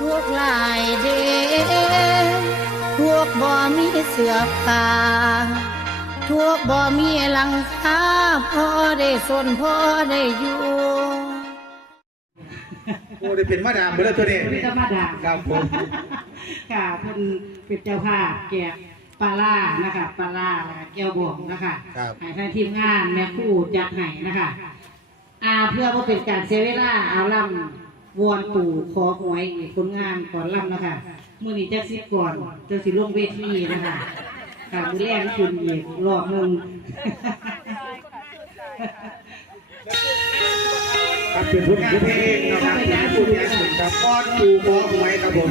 ทุกหลายเดทุกบ่มีเสือผ้าทุกบ่มีหลังคาพอได้สนพอได้อยู่โอ้ได้เป็นมาดามเแล้วตัวนี้เป็นธรรมดาครับผมค่ะเพิ่นเป็นเจ้าภาพแกะปลาล่านะคะปลาล่าแล้วก็แก้วบ่งนะคะครับให้ทางทีมงานแม่คู่จัดให้นะคะอาเพื่อว่าเป็นการเซเวล่าอาลัม วอนปู่ขอหวยผลงานก่อนล่ำนะคะมื่อนี้จะซิก่อนจะสิลงเวทีนะคะการมือแรกคุณเอกรอบหนึ่งครับเป็นผลงานเพลงนะครับผลงานเพงครับก้อนปู่ขอหวยครับผม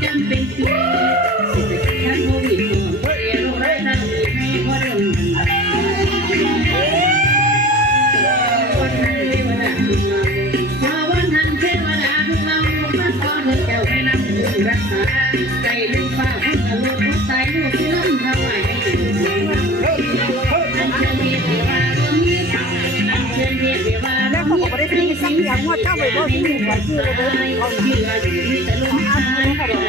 Jumping. ซื้อสังอย่างว่าเจ้าไปบ่ซื้อไปซื้อไปบ่เอาหนังของอ้ำเขาก็บอก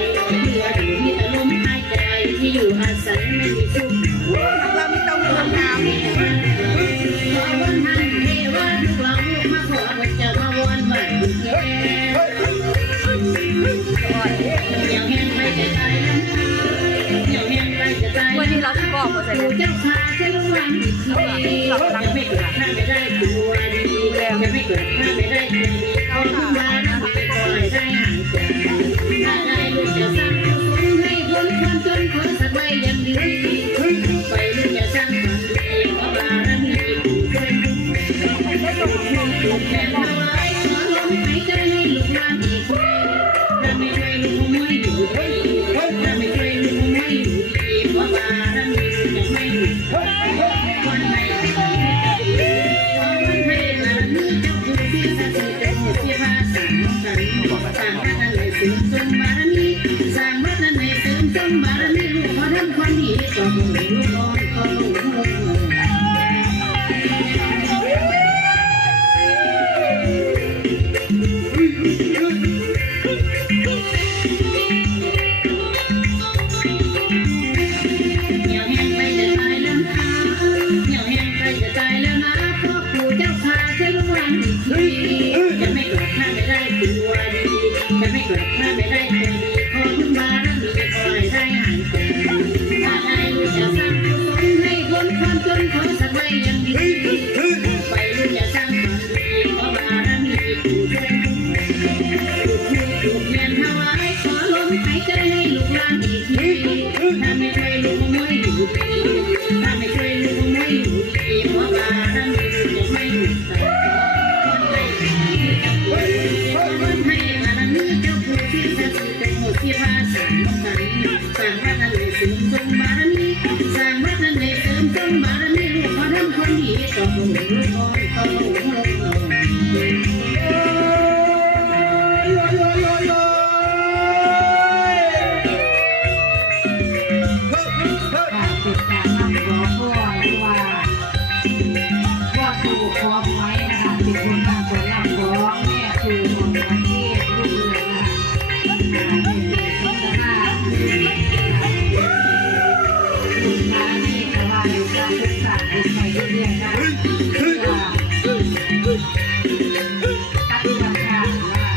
ที่เราที่บอกว่าใส่จาะเจ้าวันเรารัไม่ดถ้าไม่ได้ตัวดีแล้วจะไม่ข้าไม่ได้ตัวดีต้องไปก่หายใจถ้าได้ลูกจะสร้างสมให้คนควจนคนสัตว์ไม่ยังดี Mình.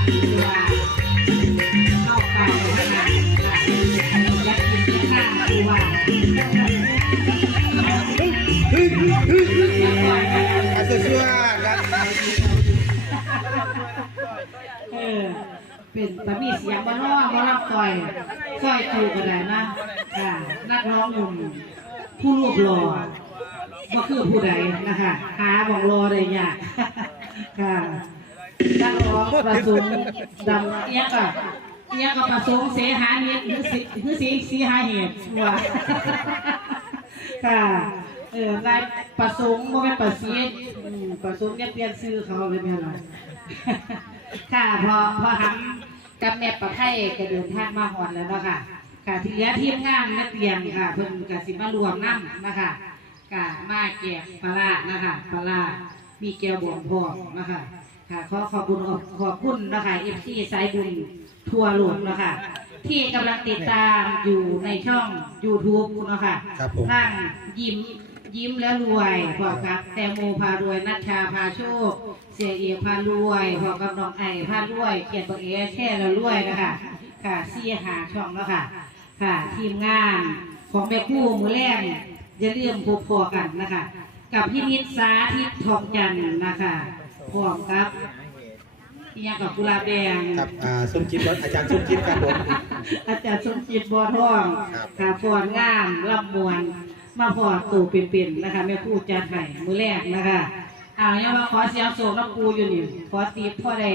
อยากกินข้าวคือว่าอาจจะช่วยกันเออเป็นตามีเสียงมาน้อมานรับต่อยซอยจูก็ได้นะค่ะนักร้องหนุ่มผู้รูปหล่อก็คือผู้ใดนะคะหาบอกรอได้ยากค่ะ นักร้องประสงค์ดำเอียกอะเอียกกับประสงค์เสหาเหตุหรือสิหรือสีสีหาเหตุว่าค่ะเออนายประสงค์บ่เป็นประสีประสงค์เนี่ยเปลี่ยนชื่อเขาเลยแม่ล่ะค่ะพอพอหันกับแม่ประไทยก็เดินทางมาหอดแล้วเนาะค่ะค่ะที่เหลือทีมงานนักเรียนค่ะเพิ่นก็สิมารวมน้ำนะคะกะมาแจกปลานะคะปลามีแก้วบวงพอมนะคะ ค่ะขอขอบคุณขอบขอบคุณนะคะเอฟซีสายบุญทัวร์หลวงนะคะที่กำลังติดตามอยู่ในช่อง YouTube นะคะครับผมทั้งยิ้มยิ้มแล้วรวยพอกับแตงโมพารวยนัชชาพาโชค เสียเอกพารวยพอกับน้องไอพารวยเกียรติบังเอแช่แล้วรวยนะคะค่ะซี่หาช่องแล้วค่ะ ค่ะทีมงานของแม่คู่มือแรกอย่าลืมพบพอกันนะคะ กับพี่นิดสาธิตทองจันทร์นะคะ พร้อมกับอีกอย่างกับกุหลาบแดง ครับอ่าส้มจิตรถอาจารย์ส้มจิตครับผม อาจารย์สมจิตบัวทองครับค่ะฟอนงามลำมวนมาพอตู่เป็นๆนะคะแม่พูดจัดให้มือแรกนะคะอ่าเนี่ยว่าขอเสียงโศกน้ำปูอยู่นี่ขอตีพ่อแด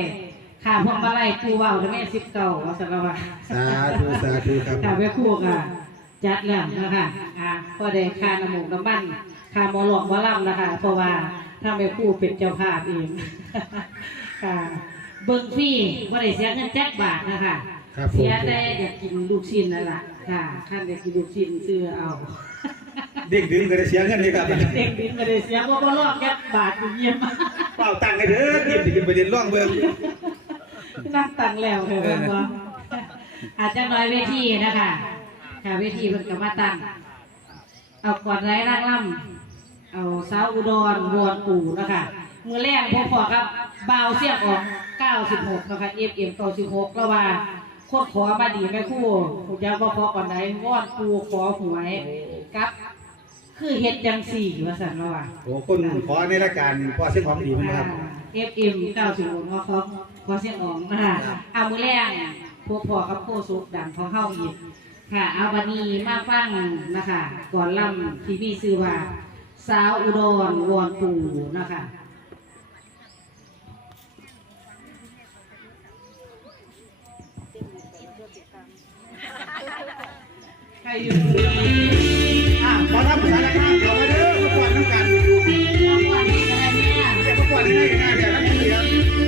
ค่ะพวงมาลัยปูว่าวทั้งแม่สิบเก่าว่าสักว่าสาธุสาธุครับ ค่ะแม่ครูก็จัดแล้วนะคะอ่าพ่อแดค่าน้ำหมูกน้ำมันค่าหมอหลอกหมอลำนะคะเพราะว่า ถ้าแม่ครูเป็นเจ้าภาพเองค่ะเบิ่งฟรีว่าได้เสียเงินแจ็คบาทนะคะครับผม เสียแต่อยากกินลูกชิ้นนั่นแหละค่ะท่านอยากกินลูกชิ้นซื้อเอา เด็กดื่มก็ได้เสียเงินเลยครับเด็กบินไม่ได้เสียเพราะว่ารอบแค่บาทอยู่เยี่ยมเปล่าตังค์ให้เด้อเตรียมจะกินประเด็นร่องเบิ่ง นั่งตังแล้วเลยว่าบ่อาจจะน้อยเวทีนะคะค่ะเวทีเพิ่นก็มาตั้งเอาก่อนไร้ร่างล่ำเอา สาวอุดรวอนปู่นะคะมือแรกพบพอกับบ่าวเสียงออก 96 นะคะ FM 96แล้วว่าโคตรขอมาดีแม่ครู่ผมยังบ่ขอก่อนไหนวอนปู่ขอหวยกับ คือเฮ็ดจังสี่ว่าสันว่าว่าโอ้คนขอในรายการพอเสียงหอมดีมั้ยครับเอฟเอ็มเก้าสิบหกว่าเขาขอเสียงออกนะคะเอามือแรกพวกพ่อกับโคสุกดังของเฮาอีกค่ะ เอาวันนี้มาฟังนะคะก่อนลำที่มีชื่อว่า สาวอุดรวอนปู่นะคะใครอยู่อะขอทำภาษาละครับเอามาเด้อประกวดน้ำกันประกวดอะไรเนี่ยเดี๋ยวมาก่อนให้งาเดี๋ยวน้ำเสียง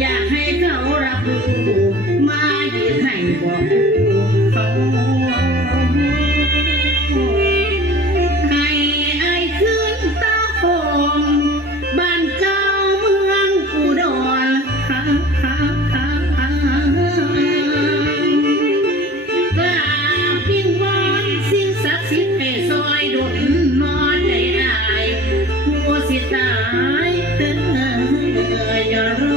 อยากให้เขารับรู้มายืนให้บอกเขาให้ไอ้ขึ้นตาคงบ้านเก่าเมืองอุดรฮ่าฮ่าฮ่าฮ่ากราพิงวอนสิ่งศักดิ์สิทธิ์ให้ซอยดุลนอนใจได้ผู้สิตายเธออย่าร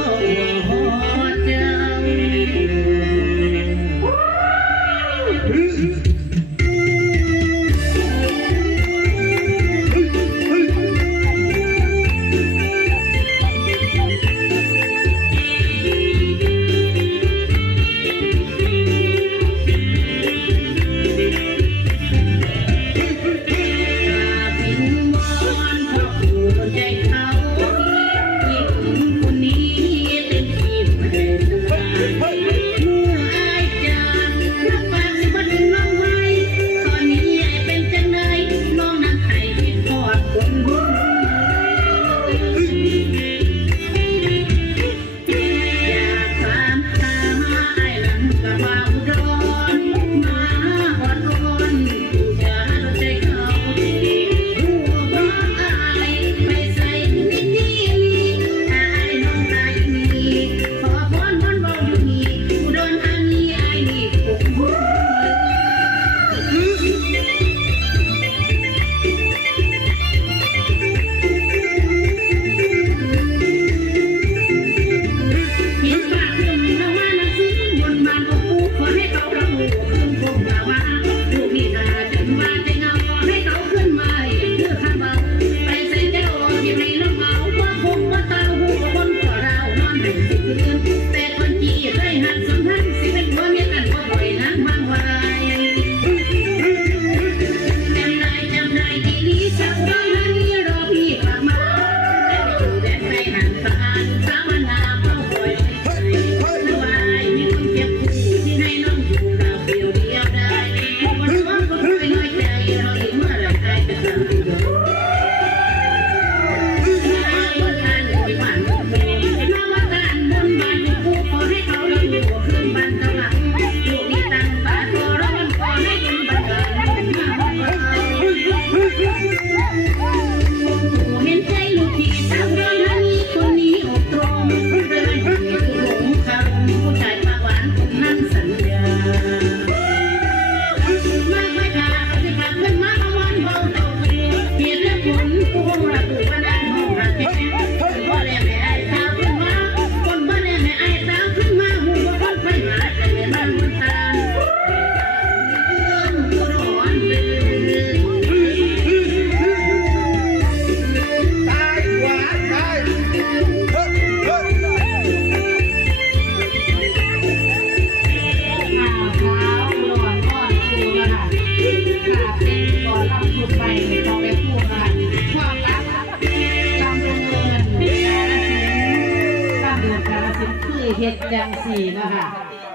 นะคะ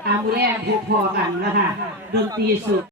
อามือแรกพบพอกันนะคะดนตรีสุด